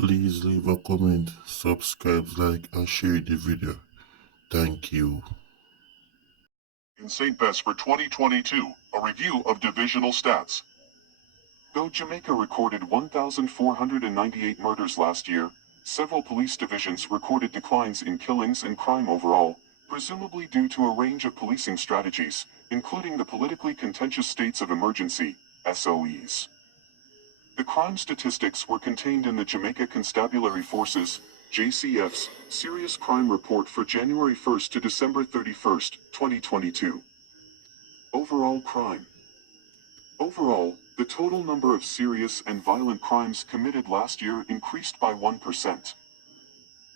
Please leave a comment, subscribe, like, and share the video. Thank you. In St. Bess for 2022, a review of divisional stats. Though Jamaica recorded 1,498 murders last year, several police divisions recorded declines in killings and crime overall, presumably due to a range of policing strategies, including the politically contentious states of emergency, SOEs. The crime statistics were contained in the Jamaica Constabulary Forces, JCF's, Serious Crime Report for January 1 to December 31, 2022. Overall crime. Overall, the total number of serious and violent crimes committed last year increased by 1%.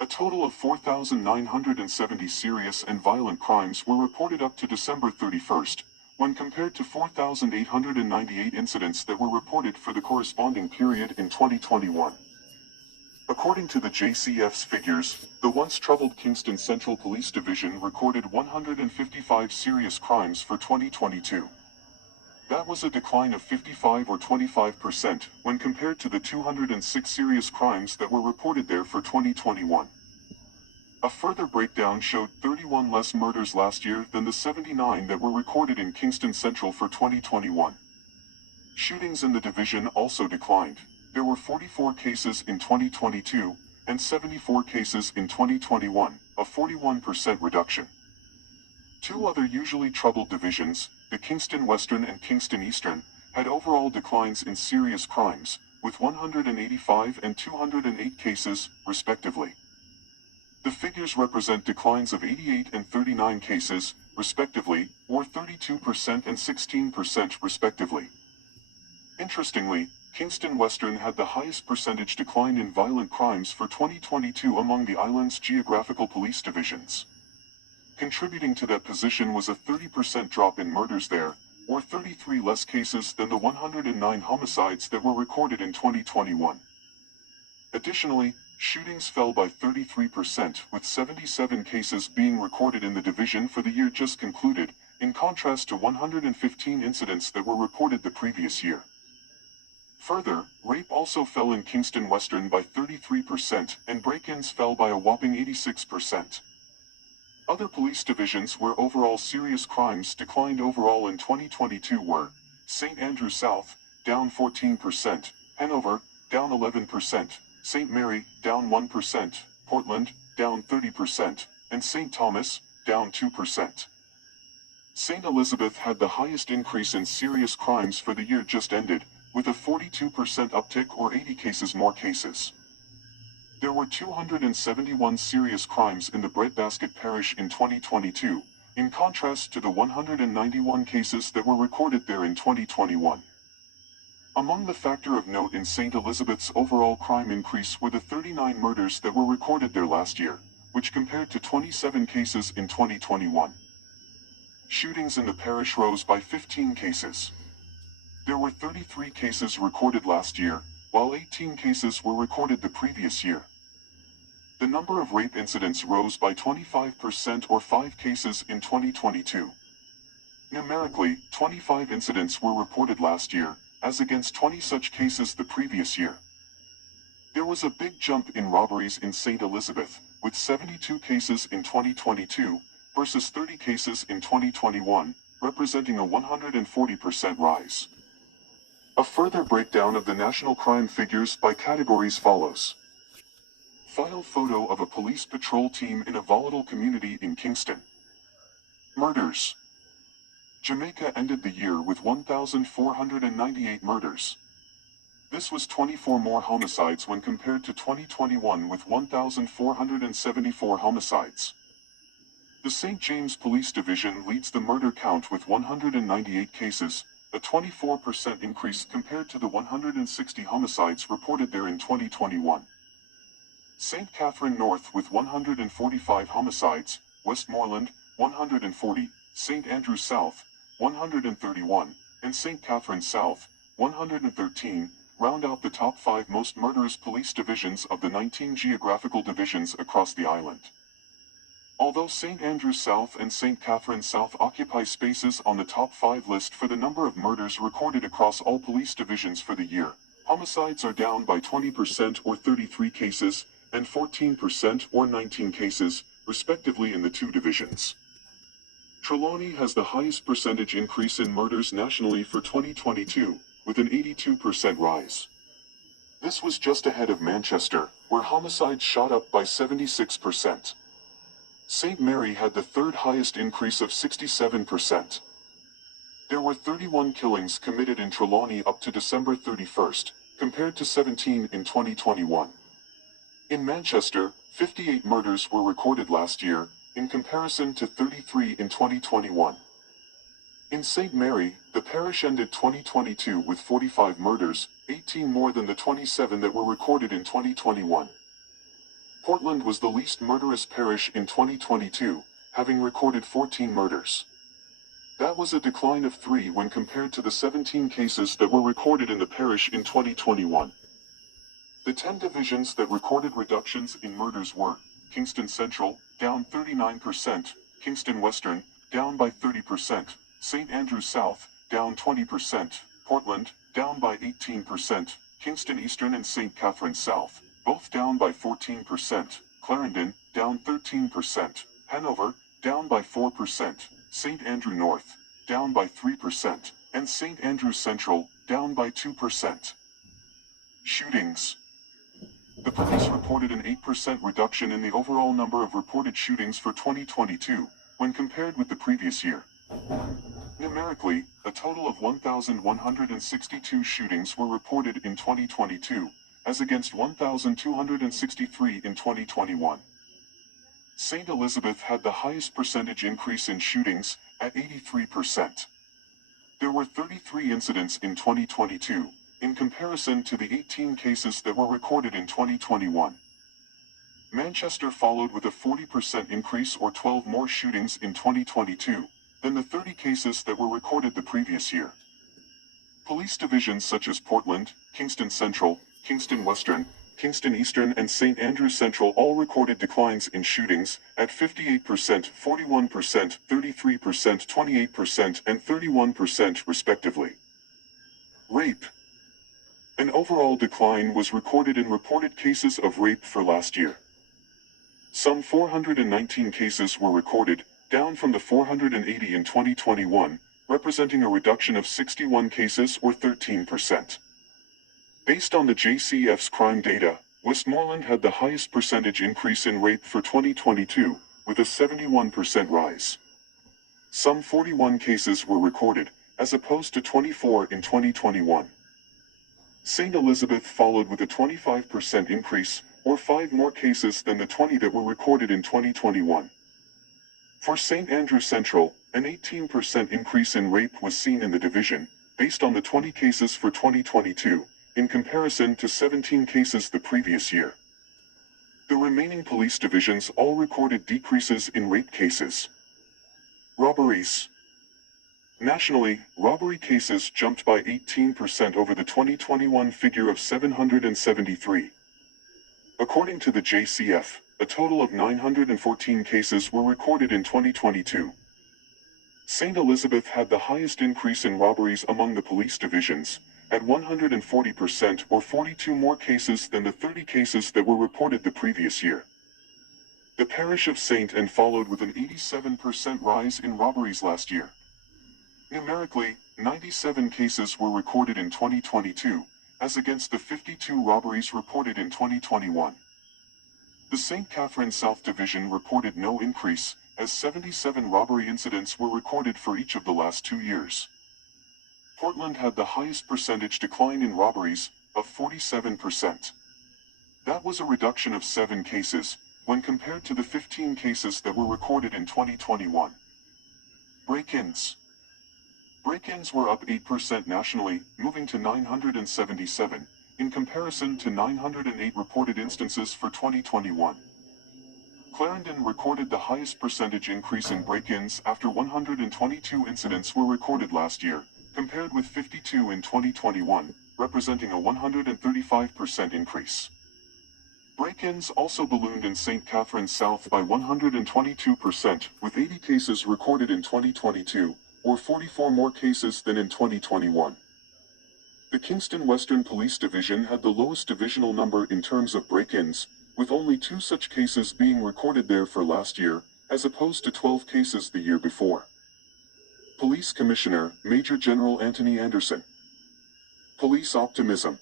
A total of 4,970 serious and violent crimes were reported up to December 31st, when compared to 4,898 incidents that were reported for the corresponding period in 2021. According to the JCF's figures, the once troubled Kingston Central Police Division recorded 155 serious crimes for 2022. That was a decline of 55 or 25% when compared to the 206 serious crimes that were reported there for 2021. A further breakdown showed 31 less murders last year than the 79 that were recorded in Kingston Central for 2021. Shootings in the division also declined. There were 44 cases in 2022 and 74 cases in 2021, a 41% reduction. Two other usually troubled divisions, the Kingston Western and Kingston Eastern, had overall declines in serious crimes, with 185 and 208 cases, respectively. The figures represent declines of 88 and 39 cases, respectively, or 32% and 16% respectively. Interestingly, Kingston Western had the highest percentage decline in violent crimes for 2022 among the island's geographical police divisions. Contributing to that position was a 30% drop in murders there, or 33 less cases than the 109 homicides that were recorded in 2021. Additionally, shootings fell by 33%, with 77 cases being recorded in the division for the year just concluded, in contrast to 115 incidents that were reported the previous year. Further, rape also fell in Kingston Western by 33%, and break-ins fell by a whopping 86%. Other police divisions where overall serious crimes declined overall in 2022 were St. Andrew South, down 14%, Hanover, down 11%, St. Mary, down 1%, Portland, down 30%, and St. Thomas, down 2%. St. Elizabeth had the highest increase in serious crimes for the year just ended, with a 42% uptick or 80 cases more cases. There were 271 serious crimes in the Breadbasket Parish in 2022, in contrast to the 191 cases that were recorded there in 2021. Among the factor of note in St. Elizabeth's overall crime increase were the 39 murders that were recorded there last year, which compared to 27 cases in 2021. Shootings in the parish rose by 15 cases. There were 33 cases recorded last year, while 18 cases were recorded the previous year. The number of rape incidents rose by 25% or 5 cases in 2022. Numerically, 25 incidents were reported last year, as against 20 such cases the previous year. There was a big jump in robberies in St. Elizabeth, with 72 cases in 2022, versus 30 cases in 2021, representing a 140% rise. A further breakdown of the national crime figures by categories follows. File photo of a police patrol team in a volatile community in Kingston. Murders. Jamaica ended the year with 1,498 murders. This was 24 more homicides when compared to 2021 with 1,474 homicides. The St. James Police Division leads the murder count with 198 cases, a 24% increase compared to the 160 homicides reported there in 2021. St. Catherine North with 145 homicides, Westmoreland, 140, St. Andrew South, 131, and St. Catherine South, 113, round out the top 5 most murderous police divisions of the 19 geographical divisions across the island. Although St. Andrew South and St. Catherine South occupy spaces on the top 5 list for the number of murders recorded across all police divisions for the year, Homicides are down by 20% or 33 cases, and 14% or 19 cases, respectively in the two divisions. Trelawney has the highest percentage increase in murders nationally for 2022, with an 82% rise. This was just ahead of Manchester, where homicides shot up by 76%. St. Mary had the third highest increase of 67%. There were 31 killings committed in Trelawney up to December 31st, compared to 17 in 2021. In Manchester, 58 murders were recorded last year, in comparison to 33 in 2021. In St. Mary, the parish ended 2022 with 45 murders, 18 more than the 27 that were recorded in 2021. Portland was the least murderous parish in 2022, having recorded 14 murders. That was a decline of 3 when compared to the 17 cases that were recorded in the parish in 2021. The 10 divisions that recorded reductions in murders were Kingston Central, down 39%, Kingston Western, down by 30%, St. Andrews South, down 20%, Portland, down by 18%, Kingston Eastern and St. Catharines South, both down by 14%, Clarendon, down 13%, Hanover, down by 4%, St. Andrew North, down by 3%, and St. Andrews Central, down by 2%. Shootings. The police reported an 8% reduction in the overall number of reported shootings for 2022, when compared with the previous year. Numerically, a total of 1,162 shootings were reported in 2022, as against 1,263 in 2021. St. Elizabeth had the highest percentage increase in shootings, at 83%. There were 33 incidents in 2022, in comparison to the 18 cases that were recorded in 2021. Manchester followed with a 40% increase or 12 more shootings in 2022, than the 30 cases that were recorded the previous year. Police divisions such as Portland, Kingston Central, Kingston Western, Kingston Eastern and St. Andrews Central all recorded declines in shootings, at 58%, 41%, 33%, 28% and 31% respectively. Rape. An overall decline was recorded in reported cases of rape for last year. Some 419 cases were recorded, down from the 480 in 2021, representing a reduction of 61 cases or 13%. Based on the JCF's crime data, Westmoreland had the highest percentage increase in rape for 2022, with a 71% rise. Some 41 cases were recorded, as opposed to 24 in 2021. St. Elizabeth followed with a 25% increase, or 5 more cases than the 20 that were recorded in 2021. For St. Andrews Central, an 18% increase in rape was seen in the division, based on the 20 cases for 2022, in comparison to 17 cases the previous year. The remaining police divisions all recorded decreases in rape cases. Robberies. Nationally, robbery cases jumped by 18% over the 2021 figure of 773. According to the JCF, a total of 914 cases were recorded in 2022. St. Elizabeth had the highest increase in robberies among the police divisions, at 140% or 42 more cases than the 30 cases that were reported the previous year. The parish of St. Anne followed with an 87% rise in robberies last year. Numerically, 97 cases were recorded in 2022, as against the 52 robberies reported in 2021. The St. Catharines South Division reported no increase, as 77 robbery incidents were recorded for each of the last 2 years. Portland had the highest percentage decline in robberies, of 47%. That was a reduction of 7 cases, when compared to the 15 cases that were recorded in 2021. Break-ins. Break-ins were up 8% nationally, moving to 977, in comparison to 908 reported instances for 2021. Clarendon recorded the highest percentage increase in break-ins after 122 incidents were recorded last year, compared with 52 in 2021, representing a 135% increase. Break-ins also ballooned in St. Catharines South by 122%, with 80 cases recorded in 2022, or 44 more cases than in 2021. The Kingston Western Police Division had the lowest divisional number in terms of break-ins, with only 2 such cases being recorded there for last year, as opposed to 12 cases the year before. Police Commissioner, Major General Anthony Anderson. Police optimism.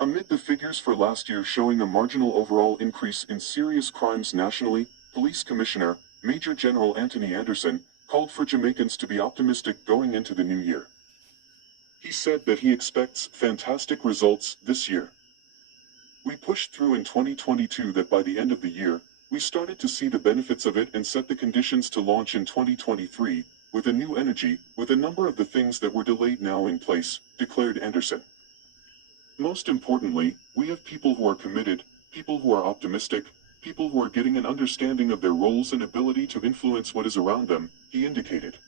Amid the figures for last year showing a marginal overall increase in serious crimes nationally, Police Commissioner, Major General Anthony Anderson, called for Jamaicans to be optimistic going into the new year. He said that he expects fantastic results this year. We pushed through in 2022 that by the end of the year, we started to see the benefits of it and set the conditions to launch in 2023, with a new energy, with a number of the things that were delayed now in place, declared Anderson. Most importantly, we have people who are committed, people who are optimistic, people who are getting an understanding of their roles and ability to influence what is around them, he indicated.